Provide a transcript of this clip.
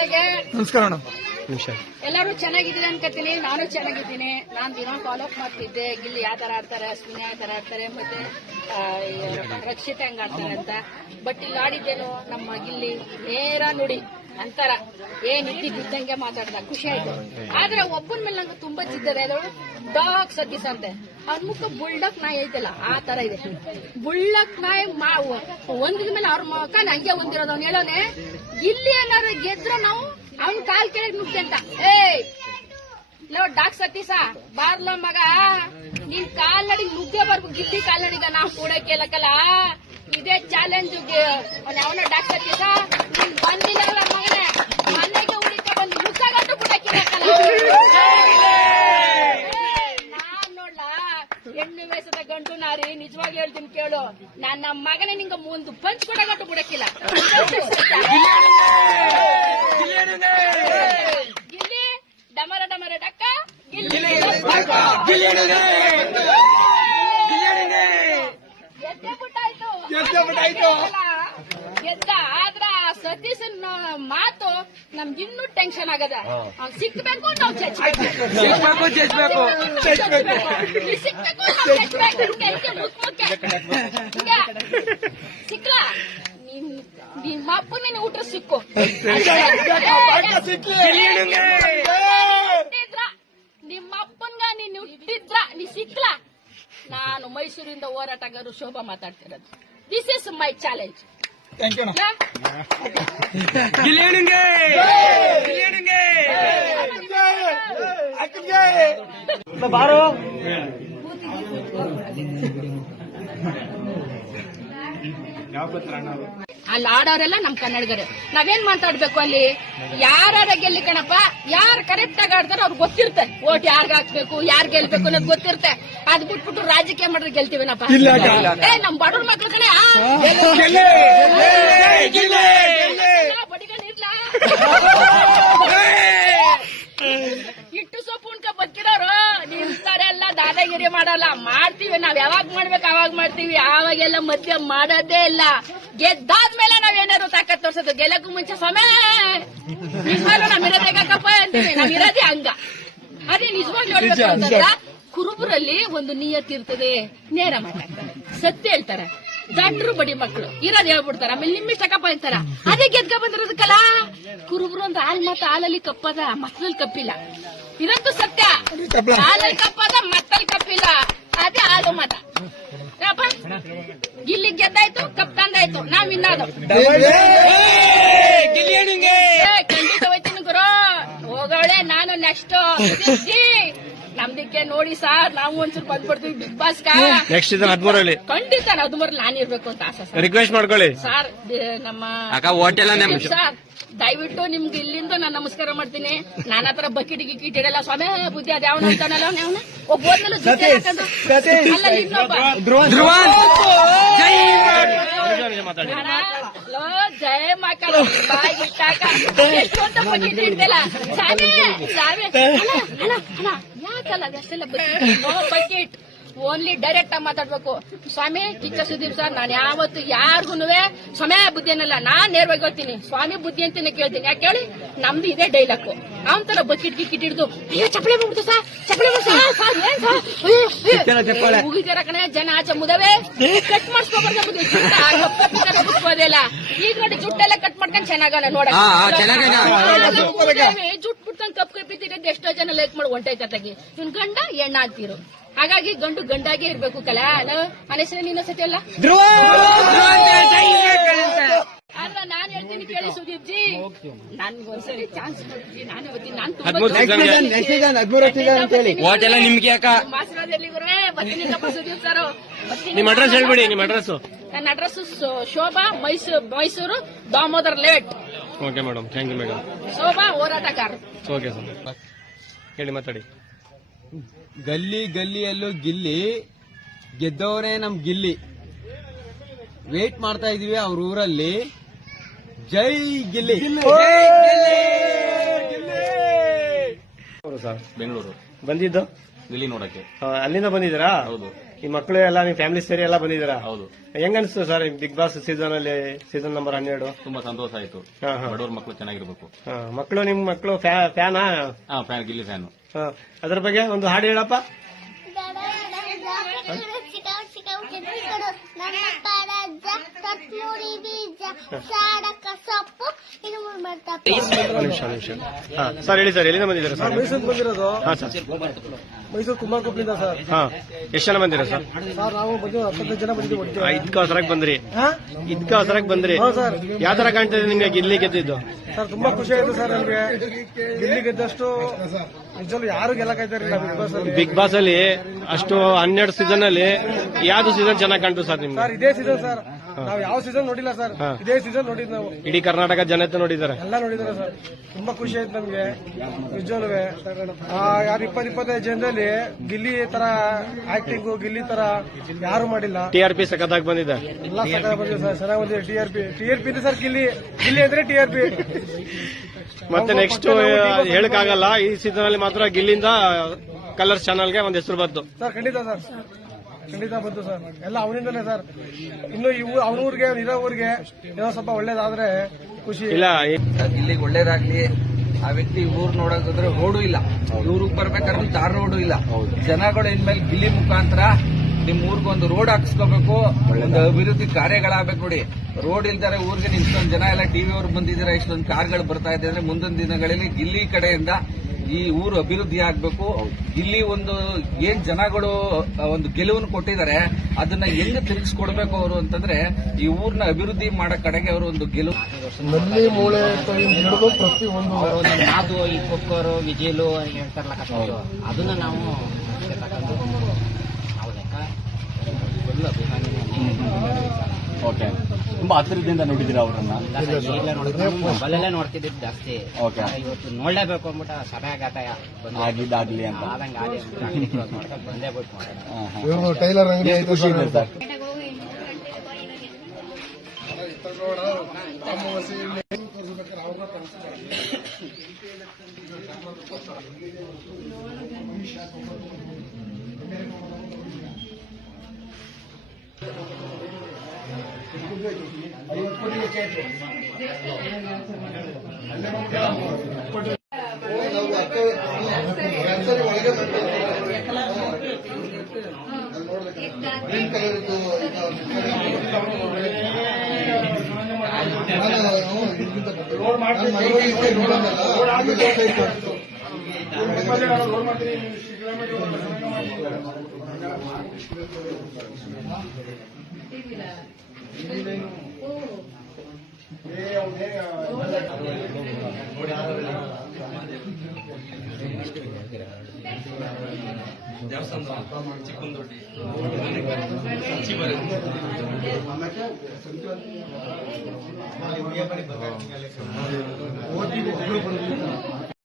ಜೊತೆಗೆ ನಮಸ್ಕಾರ ಎಲ್ಲರೂ ಚೆನ್ನಾಗಿದ್ದೀರಿ ಅನ್ಕೋತೀನಿ. ನಾನು ಚೆನ್ನಾಗಿದ್ದೀನಿ. ನಾನು ದಿನ ಫಾಲೋ ಅಪ್ ಮಾಡ್ತಿದ್ದೆ, ಗಿಲ್ಲಿ ಯಾವ ತರ ಆಡ್ತಾರೆ, ಅಶ್ವಿನಿ ಯಾವ ತರ ಆಡ್ತಾರೆ, ಮತ್ತೆ ರಕ್ಷಿತ ಹೆಂಗ್ ಆಡ್ತಾರೆ ಅಂತ. ಬಟ್ ಇಲ್ಲಿ ಆಡಿದ್ದೇನು ನಮ್ಮ ಗಿಲ್ಲಿ ನೇರ ನುಡಿ ಅಂತಾರ ಏನ್ ಇದ್ದಂಗೆ ಮಾತಾಡ್ದ, ಖುಷಿ ಆಯ್ತು. ಆದ್ರೆ ಒಬ್ಬನ ಮೇಲೆ ನಂಗೆ ತುಂಬಾ ಚಿತ್ತದೆ, ಅದು ಡಾಗ್ ಸತೀಶ್ ಅಂತೆ. ಅವ್ರ ಮುಖ ಬುಲ್ಡಕ್ ನಾಯಿ ಐತಲ್ಲ ಆ ತರ ಇದೆ. ಬುಳ್ಳಕ್ ನಾಯಿ ಒಂದ್ರ ಮೇಲೆ ಅವ್ರ ಮುಖ ಹಂಗೆ ಹೊಂದಿರೋದು. ಅವ್ನು ಹೇಳೋನೆ ಗಿಲ್ಲಿ ಏನಾರು ಗೆದ್ರ ನಾವು ಅವ್ನ್ ಕಾಲ್ ಕೆಳಗೆ ನುಗ್ತೆ ಅಂತ. ಲೋ ಡಾಕ್ ಸತೀಶ ಬಾರ್ಲ ಮಗ, ನಿನ್ ಕಾಲ್ನಡಿಗೆ ನುಗ್ಗೆ ಬರ್ಬೇಕು. ಗಿಲ್ಲಿ ಕಾಲ್ನಡಿಗ ನಾವು ಕೂಡ ಕೇಳಕಲ್ಲ. ಇದೇ ಚಾಲೆಂಜ್. ಅವನ ಡಾಕ್ ಸತೀಶ ನೀನ್ ಬಂದಿಲ್ಲ ಮಗನೇ, ಮನೆಗೆ ಹುಡುಕ ಬಂದು ಮುಖ ಗಂಟು ಕೂಡ ಕೇಳಕಲ್ಲ. ನಾನ್ ನೋಡ್ಲಾ ಹೆಣ್ಣು ವೇಷದ ಗಂಟು ನಾರಿ, ನಿಜವಾಗಿ ಹೇಳ್ತೀನಿ ಕೇಳು. ನನ್ನ ಮಗನೇ ನಿಂಗ ಒಂದು ಪಂಚ್ ಕೂಡ ಗಂಟು ಬಿಡಕ್ಕಿಲ್ಲ. ಗಿಲ್ಲಿ ಡಮರ ಡಮರ ಡಕ್ಕ ಗೆದ್ದ. ಆದ್ರ ಸತೀಶನ್ ಮಾತು ನಮ್ಗೆ ಇನ್ನೂ ಟೆನ್ಷನ್ ಆಗದ. ಅವ್ನು ಸಿಕ್ಬೇಕು, ನಾವು ಸಿಕ್ಲಾ ನಿಮ್ಮ ಅಪ್ಪನ ನೀನು ಊಟ ಸಿಕ್ಕು. ನಿಮ್ಮ ಅಪ್ಪನ್ಗ ನೀನು ಹುಟ್ಟಿದ್ರ ನೀ ಸಿಕ್ಲ. ನಾನು ಮೈಸೂರಿಂದ ಹೋರಾಟಗಾರರು ಶೋಭಾ ಮಾತಾಡ್ತಿರೋದು. This is my challenge. ಬಾರೋ ಅಲ್ಲಿ ಆಡೋರೆಲ್ಲ ನಮ್ ಕನ್ನಡಿಗರೇ. ನಾವೇನ್ ಮಾತಾಡ್ಬೇಕು ಅಲ್ಲಿ? ಯಾರ ಗೆಲ್ಲಿ ಕಣಪ್ಪ, ಯಾರು ಕರೆಕ್ಟ್ ಆಗಿ ಆಡ್ತಾರೋ ಅವ್ರಿಗೆ ಗೊತ್ತಿರುತ್ತೆ. ಓಟ್ ಯಾರ್ಗ ಹಾಕ್ಬೇಕು, ಯಾರ್ ಗೆಲ್ಬೇಕು ಅನ್ನೋದು ಗೊತ್ತಿರುತ್ತೆ. ಅದ್ ಬಿಟ್ಬಿಟ್ಟು ರಾಜಕೀಯ ಮಾಡಿದ್ರೆ ಗೆಲ್ತೀವಿನಪ್ಪ. ನಮ್ ಬಡವ್ರ ಮಕ್ಳು ಕಣೆ ಬಡಿಗಳಿರ್ಲ. ಇಟ್ಟು ಸೊಪ್ಪು ಉಣ್ಕ ಬದುಕಿರೋರು ನಿಂತಾರೆ ಎಲ್ಲ ದಾದಾಗಿರಿ ಮಾಡಲ್ಲ. ಮಾಡ್ತೀವಿ ನಾವ್ ಯಾವಾಗ ಮಾಡ್ಬೇಕು ಅವಾಗ ಮಾಡ್ತೀವಿ. ಆವಾಗೆಲ್ಲ ಮಧ್ಯ ಮಾಡೋದೇ ಇಲ್ಲ. ಗೆದ್ದಾದ್ಮೇಲೆ ನಾವೇನಾದ್ರು ತಾಕತ್ ತೋರ್ಸೋದು. ಗೆಲ್ಲಕ್ಕೂ ಮುಂಚೆ ಸಮಯ ನಿಜವಾಗ್ಲೂ ನಮ್ಮಿರೋದೇಗಪ್ಪ ಅಂತೀವಿ. ನಮ್ಮಿರೋದೇ ಹಂಗ. ಅದೇ ನಿಜವಾಗ್ಲೂ ಹೇಳ್ಬೇಕು ಅಂತಂದ್ರ ಕುರುಬರಲ್ಲಿ ಒಂದು ನಿಯತ್ ಇರ್ತದೆ. ನೇರ ಮಾತಾಡ್ತಾರೆ, ಸತ್ಯ ಹೇಳ್ತಾರೆ. ದಡ್ರು ಬಡಿ ಮಕ್ಕಳು ಇರೋದ್ ಹೇಳ್ಬಿಡ್ತಾರ. ಆಮೇಲೆ ನಿಮ್ಮಿಷ್ಟಕಪ್ಪ ಅಂತಾರ. ಅದೇ ಗೆದ್ಕ ಬಂದಿರೋದಕ್ಕಲ್ಲ. ಕುರುಬರು ಅಂತ ಹಾಲ್ ಮಾತ ಹಾಲಲ್ಲಿ ಕಪ್ಪದ, ಮತ್ತಲ್ಲಿ ಕಪ್ಪಿಲ್ಲ. ಇರಂತೂ ಸತ್ಯ. ಹಾಲಲ್ಲಿ ಕಪ್ಪದ, ಮತ್ತಲ್ಲಿ ಕಪ್ಪಿಲ್ಲ. ಅದೇ ಹಾಲು ಮತ. ಗಿಲ್ಲಿ ಗೆದ್ದಾಯ್ತು, ಕಪ್ ತಂದಾಯ್ತು, ನಾವ್ ಇನ್ನದು ಖಂಡಿತ ಹೋಯ್ತೀನಿ ಗುರು. ಹೋಗೋಳೆ ನಾನು ನೆಕ್ಸ್ಟ್ ನಮ್ದಕ್ಕೆ ನೋಡಿ ಸಾರ್. ನಾವು ಒಂದ್ಸಲ ಬಂದ್ಬಿಡ್ತೀವಿ ಬಿಗ್ ಬಾಸ್ ನೆಕ್ಸ್ಟ್ 13 ಖಂಡಿತ 13 ನಾನು ಇರ್ಬೇಕು ಅಂತ ಆಸೆ ರಿಕ್ವೆಸ್ಟ್ ಮಾಡ್ಕೊಳ್ಳಿ ಸರ್. ನಮ್ಮ ಸರ್ ದಯವಿಟ್ಟು ನಿಮ್ಗೆ ಇಲ್ಲಿಂದ ನಾನು ನಮಸ್ಕಾರ ಮಾಡ್ತೀನಿ. ನನ್ನ ಹತ್ರ ಬಕೆಟ್ ಗಿಕಿಟ್ ಇಡಲ್ಲ ಸ್ವಾಮಿ. ಬುದ್ಧಿ ಅದ ಯಾವನ ಅಂತಾನಲ್ಲ ಅವ್ನು ಒಬ್ಬ ಜಯ ಮಕ್ಕಳ ಬಾಯಿಗಿಟ್ಟಾಕ ಎಷ್ಟು ಅಂತ ಬಕೆಟ್ ಇಡ್ತಿಲ್ಲ ಸ್ವಾಮಿ. ಸ್ವಾಮಿ ಯಾಕಲ್ಲ ಅದಷ್ಟೆಲ್ಲ ಬಕೆಟ್ ಓನ್ಲಿ ಡೈರೆಕ್ಟ್ ಆಗಿ ಮಾತಾಡ್ಬೇಕು. ಸ್ವಾಮಿ ಕಿಚ್ಚ ಸುದೀಪ್ ಸರ್, ನಾನು ಯಾವತ್ತು ಯಾರಿಗೂನುವೆ ಸ್ವಾಮಿ ಬುದ್ಧಿ ಅನ್ನಲ್ಲ. ನಾನ್ ನೇರವಾಗಿ ಹೋಗ್ತೀನಿ, ಸ್ವಾಮಿ ಬುದ್ಧಿ ಅಂತಾನೆ ಕೇಳ್ತೀನಿ. ಯಾಕೆ ಹೇಳಿ, ನಮ್ದು ಇದೇ ಡೈಲಾಗು. ಅವನ್ ತರ ಬಕೆಟ್ ಗಿಕ್ಕಿಟ್ ಹಿಡಿದು ಅಯ್ಯೋ ಚಪ್ಪಳೆ ಮಾಡ್ಬಿಡ್ತು ಸರ್, ಚಪ್ಪಳೆ ಮುಗಿದಾರ ಕಣೆ ಜನ ಆಚೆ ಮುದವೆ ಕಟ್ ಮಾಡಿಸ್ಕೋಬಾರ್ದಿಲ್ಲ. ಈಗ ನೋಡಿ ಜುಟ್ಟೆಲ್ಲ ಕಟ್ ಮಾಡ್ಕೊಂಡು ಚೆನ್ನಾಗಲ್ಲ ನೋಡಕ್. ಜುಟ್ ಬಿಡ್ತಂಗ್ ಕಪ್ ಕಪ್ಪಿತ್ತಿರೋದು ಎಷ್ಟೋ ಜನ ಲೈಕ್ ಮಾಡಿ ಹೊಂಟೈತಾಗಿ. ಇವ್ನ್ ಗಂಡ ಎಣ್ಣ ಅಂತೀರು. ಹಾಗಾಗಿ ಗಂಡು ಗಂಡಾಗೆ ಇರ್ಬೇಕು ಕಲ. ನನ್ನ ಹೆಸರು ನಿನ್ನ ಸತಿ ಅಲ್ಲ. ಆದ್ರೆ ನಾನ್ ಹೇಳ್ತೀನಿ ಕೇಳಿ ಸುದೀಪ್ ಜಿ, ನನ್ಗೊಂದ್ಸರಿ ಚಾನ್ಸ್ ಕೊಡ್ತೀನಿ. ನಾನು ಬರ್ತೀನಿ. ನಾನು ಮಾಸರಾದಲ್ಲಿ ಗುರುವೇ ಬರ್ತೀನಿಪ್ಪ ಸುದೀಪ್ ಸರ್. ನಿಮ್ಮ ಅಡ್ರೆಸ್ ಹೇಳ್ಬಿಡಿ. ನಿಮ್ಮ ಅಡ್ರೆಸ್? ನನ್ನ ಅಡ್ರೆಸ್ ಶೋಭಾ, ಮೈಸೂರು ದಾಮೋದರ್ ಲೇಟ್. Okay madam, thank you madam. Shobha ಹೋರಾಟಗಾರ. ಓಕೆ ಸರ್, ಹೇಳಿ ಮಾತಾಡಿ. ಗಲ್ಲಿ ಗಲ್ಲಿಯಲ್ಲೂ ಗಿಲ್ಲಿ, ಗೆದ್ದವರೇ ನಮ್ ಗಿಲ್ಲಿ. ವೇಟ್ ಮಾಡ್ತಾ ಇದೀವಿ ಅವ್ರ ಊರಲ್ಲಿ. ಜೈ ಗಿಲ್ಲಿ. ಸರ್ ಬೆಂಗಳೂರು ಬಂದಿದ್ದು ಗಿಲ್ಲಿ ನೋಡಕ್ಕೆ. ಅಲ್ಲಿಂದ ಬಂದಿದ್ದೀರಾ? ಹೌದು. ಈ ಮಕ್ಕಳು ಎಲ್ಲ ನಿಮ್ ಫ್ಯಾಮಿಲಿ ಸೇರಿ ಎಲ್ಲ ಬಂದಿದ್ದೀರಾ? ಹೌದು. ಹೆಂಗ್ ಅನ್ಸ್ತು sir big boss season number 12? ತುಂಬಾ ಸಂತೋಷ ಆಯ್ತು. ಹಾ, ಹಾ. ಬಡವ್ರ ಮಕ್ಕಳು ಚೆನ್ನಾಗಿರ್ಬೇಕು. ಮಕ್ಕಳು ನಿಮ್ ಮಕ್ಕಳು ಫ್ಯಾನಾ? Fan, Gilli fan. ಅದ್ರ ಬಗ್ಗೆ ಒಂದು ಹಾಡು ಹೇಳಪ್ಪ. ನಿಮಿಷ. ಸರ್ ಹೇಳಿ ಸರ್, ಎಲ್ಲಿಂದ ಬಂದಿದ್ದೀರಾ ಸರ್? ಮೈಸೂರು ಬಂದಿರೋದು. ಹಾ ಸರ್. ಮೈಸೂರು ಕುಮಾರ್ ಕೊಪ್ಪಳಿಂದ ಸರ್. ಹಾ, ಎಷ್ಟು ಜನ ಬಂದಿರಾ ಸರ್? ಸರ್ ನಾವು ಬಂದು 15 ಜನ ಬಂದಿದ್ದೀವಿ. ಇದಕ್ಕ ಅವಸರಕ್ಕೆ ಬಂದ್ರಿ? ಇದಕ್ಕ ಅವಸರಕ್ಕೆ ಬಂದ್ರಿ? ಸರ್. ಯಾವ ತರ ಕಾಣ್ತಿದೆ ನಿಮ್ಗೆ ಗಿಲ್ಲಿ ಗೆದ್ದಿದ್ದು? ಸರ್ ತುಂಬಾ ಖುಷಿ ಆಯ್ತು ಸರ್ ನಮ್ಗೆ. ಗಿಲ್ಲಿ ಗೆದ್ದಷ್ಟು ನಿಜವೂ ಯಾರು ಗೆಲ್ಲಕ್ಕಾಯ್ತಾ ಇರಲಿಲ್ಲ ಬಿಗ್ ಬಾಸ್ ಅಲ್ಲಿ. ಬಿಗ್ ಬಾಸ್ ಅಲ್ಲಿ ಅಷ್ಟು 12 ಸೀಸನ್ ಅಲ್ಲಿ ಯಾವ್ದು ಸೀಸನ್ ಚೆನ್ನಾಗಿ ಕಾಣ್ತು ಸರ್ ನಿಮ್ಗೆ? ಸರ್ ಇದೇ ಸೀಸನ್ ಸರ್. ನಾವು ಯಾವ ಸೀಸನ್ ನೋಡಿಲ್ಲ ಸರ್, ಇದೇ ಸೀಸನ್ ನೋಡಿದ್ ನಾವು. ಇಡೀ ಕರ್ನಾಟಕ ಜನತೆ ನೋಡಿದ್ದಾರೆ, ಎಲ್ಲ ನೋಡಿದಾರೆ ಸರ್. ತುಂಬಾ ಖುಷಿ ಆಯ್ತು ನಮ್ಗೆ ನಿಜವೂ. ಯಾರು 20-25 ಜನರಲ್ಲಿ ಗಿಲ್ಲಿ ತರ ಆಕ್ಟಿಂಗು, ಗಿಲ್ಲಿ ತರ ಯಾರು ಮಾಡಿಲ್ಲ. TRP ಸಖತ್ತಾಗಿ ಬಂದಿದೆ. ಎಲ್ಲ ಸಕಾಲ ಬಂದಿದೆ ಸರ್, ಚೆನ್ನಾಗಿ ಬಂದಿದೆ. TRP sir. ಗಿಲ್ಲಿ ಅಂದ್ರೆ TRP. ಮತ್ತೆ ನೆಕ್ಸ್ಟ್ ಹೇಳಕ್ಕಾಗಲ್ಲ, ಈ ಸೀಸನ್ ಅಲ್ಲಿ ಮಾತ್ರ ಗಿಲ್ಲಿಂದ ಕಲರ್ಸ್ ಚಾನಲ್ಗೆ ಒಂದ್ ಹೆಸರು ಬಂತು ಸರ್. ಖಂಡಿತ ಸರ್, ಖಂಡಿತ ಬಂತು ಸರ್. ಎಲ್ಲ ಅವನಿಂದನೇ ಸರ್. ಇನ್ನು ಅವನ ಊರಿಗೆ ಇರೋ ಊರಿಗೆ ಏನೋ ಸ್ವಲ್ಪ ಒಳ್ಳೇದಾದ್ರೆ ಖುಷಿ ಇಲ್ಲ. ಇಲ್ಲಿಗೆ ಒಳ್ಳೇದಾಗ್ಲಿ. ಆ ವ್ಯಕ್ತಿ ಊರ್ ನೋಡೋದಾದ್ರೆ ರೋಡು ಇಲ್ಲ, ಇವ್ರಿಗೆ ಬರ್ಬೇಕಾದ್ರೆ ತಾರ್ ರೋಡು ಇಲ್ಲ. ಜನಗಳು ಇನ್ಮೇಲೆ ಗಿಲ್ಲಿ ಮುಖಾಂತರ ನಿಮ್ ಊರ್ಗೊಂದು ರೋಡ್ ಹಾಕಿಸ್ಕೋಬೇಕು, ಒಂದು ಅಭಿವೃದ್ಧಿ ಕಾರ್ಯಗಳಾಗಬೇಕು. ನೋಡಿ, ರೋಡ್ ಇಲ್ದಾರೆ ಊರಿಗೆ ಇಷ್ಟೊಂದು ಜನ ಎಲ್ಲ ಟಿವಿ ಅವ್ರು ಬಂದಿದ್ದೀರಾ, ಇಷ್ಟೊಂದು ಕಾರ್ಗಳು ಬರ್ತಾ ಇದೆ ಅಂದ್ರೆ ಮುಂದಿನ ದಿನಗಳಲ್ಲಿ ಗಿಲ್ಲಿ ಕಡೆಯಿಂದ ಈ ಊರು ಅಭಿವೃದ್ಧಿ ಆಗ್ಬೇಕು. ಇಲ್ಲಿ ಒಂದು ಏನ್ ಜನಗಳು ಒಂದು ಗೆಲುವನ್ನು ಕೊಟ್ಟಿದ್ದಾರೆ, ಅದನ್ನ ಹೆಂಗ್ ತಿರುಗಿಸ್ಕೊಡ್ಬೇಕು ಅವರು ಅಂತಂದ್ರೆ ಈ ಊರ್ನ ಅಭಿವೃದ್ಧಿ ಮಾಡೋ ಕಡೆಗೆ ಅವರು ಒಂದು ಗೆಲುವು ನಲ್ಲಿ ಮೂಳೆ ಹಿಡಿದು ಪ್ರತಿ ಒಂದು ಮಾತು ಈ ಕುಕ್ಕರು ವಿಜಿಲು ಹೇಳ್ತಾರಲ್ಲ ಕಷ್ಟಗಳು, ಅದನ್ನ ನಾವು ನಾವು ಲೆಕ್ಕ ಫುಲ್ ಅಭಿಮಾನಿನೇ. ಓಕೆ. ತುಂಬಾ ಹತ್ತಿರದಿಂದ ನೋಡಿದಿರಾ ಅವ್ರನ್ನ? ಈಗಲೇ ನೋಡಿದ್ರೆ ಮೊಬೈಲಲ್ಲೇ ನೋಡ್ತಿದ್ದು ಜಾಸ್ತಿ. ಓಕೆ. ಇವತ್ತು ನೋಡ್ಲೇಬೇಕು ಅಂದ್ಬಿಟ್ಟು ಸಭೆಗಾತ ಆಗಿದ್ದಾಗ್ಲಿ ಅಂತ ಆದಂಗೆ ನೋಡ್ಕೊಂಡು ಬಂದೇ ಬಿಟ್ಟು ಮಾಡೋಣ. ಇವ್ರದ್ದು ಟೈಲರ್ ಅಂಗಡಿ ಎಷ್ಟು ಖುಷಿ ಇದೆ ಸರ್? ಓದಿ